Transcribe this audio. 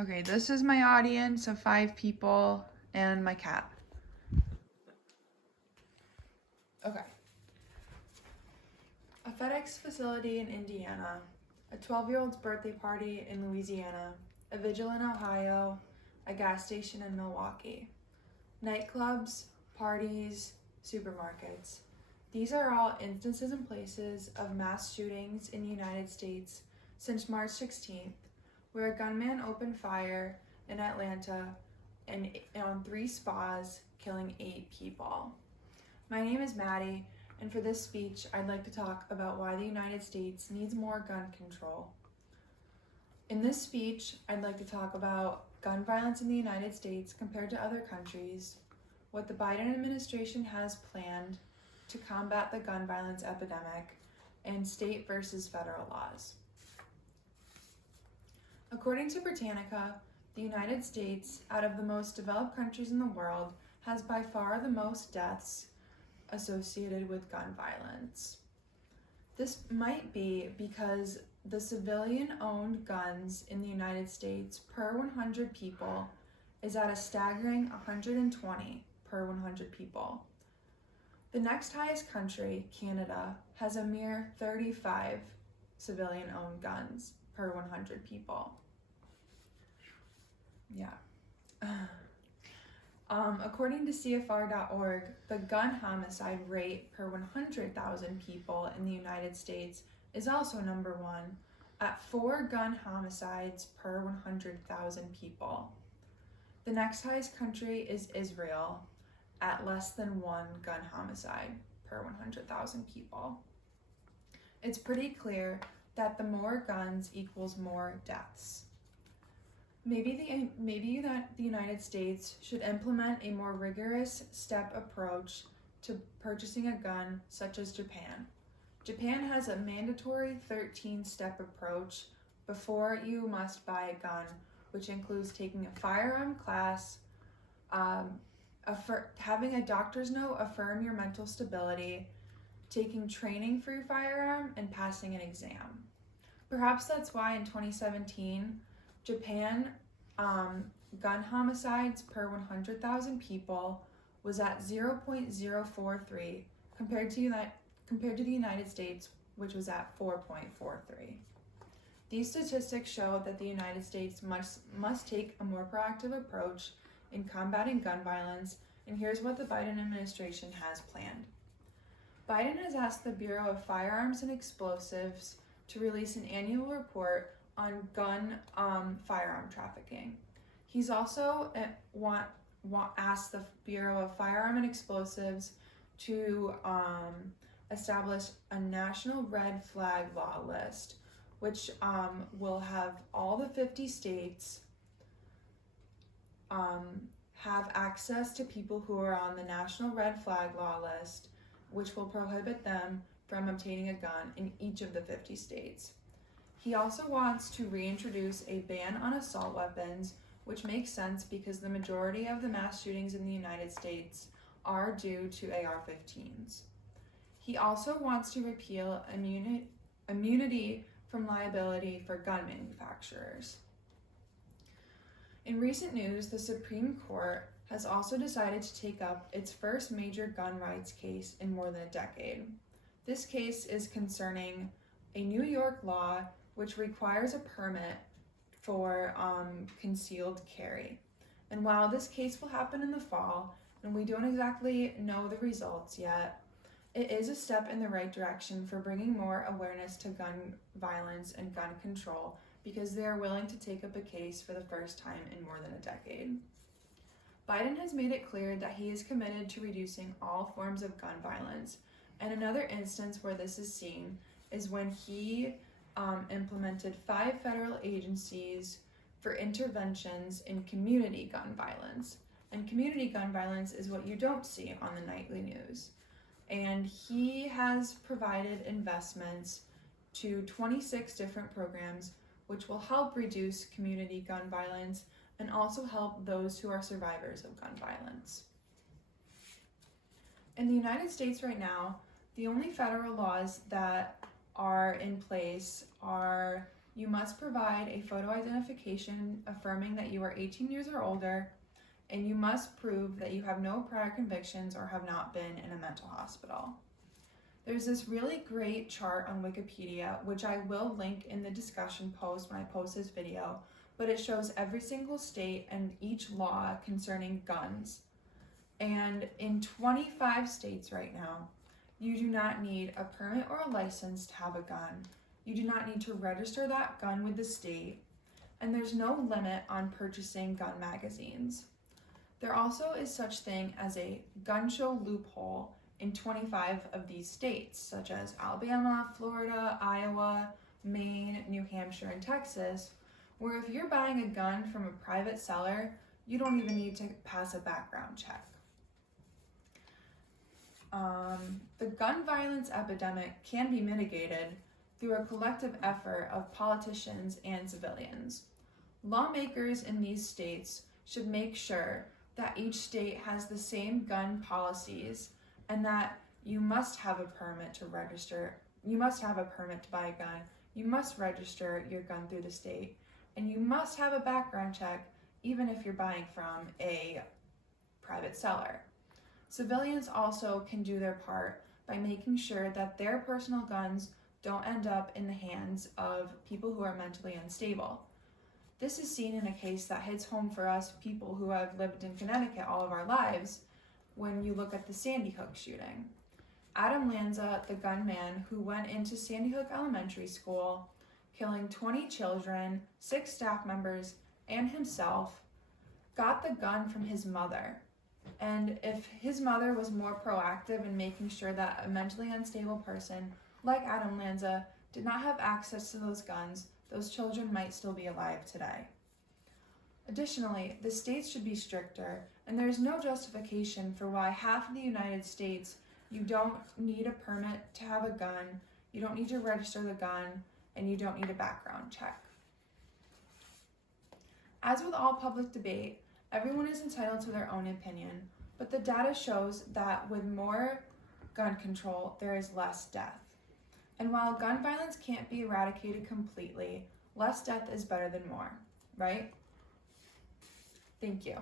Okay, this is my audience of 5 people and my cat. Okay. A FedEx facility in Indiana, a 12-year-old's birthday party in Louisiana, a vigil in Ohio, a gas station in Milwaukee. Nightclubs, parties, supermarkets. These are all instances and places of mass shootings in the United States since March 16th, where a gunman opened fire in Atlanta and on 3 spas, killing 8 people. My name is Maddie, and for this speech, I'd like to talk about why the United States needs more gun control. In this speech, I'd like to talk about gun violence in the United States compared to other countries, what the Biden administration has planned to combat the gun violence epidemic, and state versus federal laws. According to Britannica, the United States, out of the most developed countries in the world, has by far the most deaths associated with gun violence. This might be because the civilian-owned guns in the United States per 100 people is at a staggering 120 per 100 people. The next highest country, Canada, has a mere 35 civilian-owned guns per 100 people. According to CFR.org, the gun homicide rate per 100,000 people in the United States is also number 1 at 4 gun homicides per 100,000 people. The next highest country is Israel at less than 1 gun homicide per 100,000 people. It's pretty clear that the more guns equals more deaths. Maybe the United States should implement a more rigorous step approach to purchasing a gun, such as Japan. Japan has a mandatory 13-step approach before you must buy a gun, which includes taking a firearm class, having a doctor's note affirm your mental stability, taking training for your firearm, and passing an exam. Perhaps that's why in 2017, Japan gun homicides per 100,000 people was at 0.043 compared to the United States, which was at 4.43. These statistics show that the United States must take a more proactive approach in combating gun violence, and here's what the Biden administration has planned. Biden has asked the Bureau of Firearms and Explosives to release an annual report on gun firearm trafficking. He's also asked the Bureau of Firearm and Explosives to establish a national red flag law list, which will have all the 50 states have access to people who are on the national red flag law list, which will prohibit them from obtaining a gun in each of the 50 states. He also wants to reintroduce a ban on assault weapons, which makes sense because the majority of the mass shootings in the United States are due to AR-15s. He also wants to repeal immunity from liability for gun manufacturers. In recent news, the Supreme Court has also decided to take up its first major gun rights case in more than a decade. This case is concerning a New York law which requires a permit for concealed carry. And while this case will happen in the fall, and we don't exactly know the results yet, it is a step in the right direction for bringing more awareness to gun violence and gun control because they are willing to take up a case for the first time in more than a decade. Biden has made it clear that he is committed to reducing all forms of gun violence, and another instance where this is seen is when he implemented 5 federal agencies for interventions in community gun violence. And community gun violence is what you don't see on the nightly news. And he has provided investments to 26 different programs which will help reduce community gun violence and also help those who are survivors of gun violence. In the United States right now, the only federal laws that are in place are you must provide a photo identification affirming that you are 18 years or older, and you must prove that you have no prior convictions or have not been in a mental hospital. There's this really great chart on Wikipedia, which I will link in the discussion post when I post this video, but it shows every single state and each law concerning guns. And in 25 states right now, you do not need a permit or a license to have a gun. You do not need to register that gun with the state, and there's no limit on purchasing gun magazines. There also is such thing as a gun show loophole in 25 of these states, such as Alabama, Florida, Iowa, Maine, New Hampshire, and Texas, where if you're buying a gun from a private seller, you don't even need to pass a background check. The gun violence epidemic can be mitigated through a collective effort of politicians and civilians. Lawmakers in these states should make sure that each state has the same gun policies and that you must have a permit to register, you must have a permit to buy a gun, you must register your gun through the state, and you must have a background check even if you're buying from a private seller. Civilians also can do their part by making sure that their personal guns don't end up in the hands of people who are mentally unstable. This is seen in a case that hits home for us people who have lived in Connecticut all of our lives when you look at the Sandy Hook shooting. Adam Lanza, the gunman who went into Sandy Hook Elementary School, killing 20 children, 6 staff members, and himself, got the gun from his mother. And if his mother was more proactive in making sure that a mentally unstable person like Adam Lanza did not have access to those guns, those children might still be alive today. Additionally, the states should be stricter, and there is no justification for why half of the United States you don't need a permit to have a gun, you don't need to register the gun, and you don't need a background check. As with all public debate, everyone is entitled to their own opinion, but the data shows that with more gun control, there is less death. And while gun violence can't be eradicated completely, less death is better than more, right? Thank you.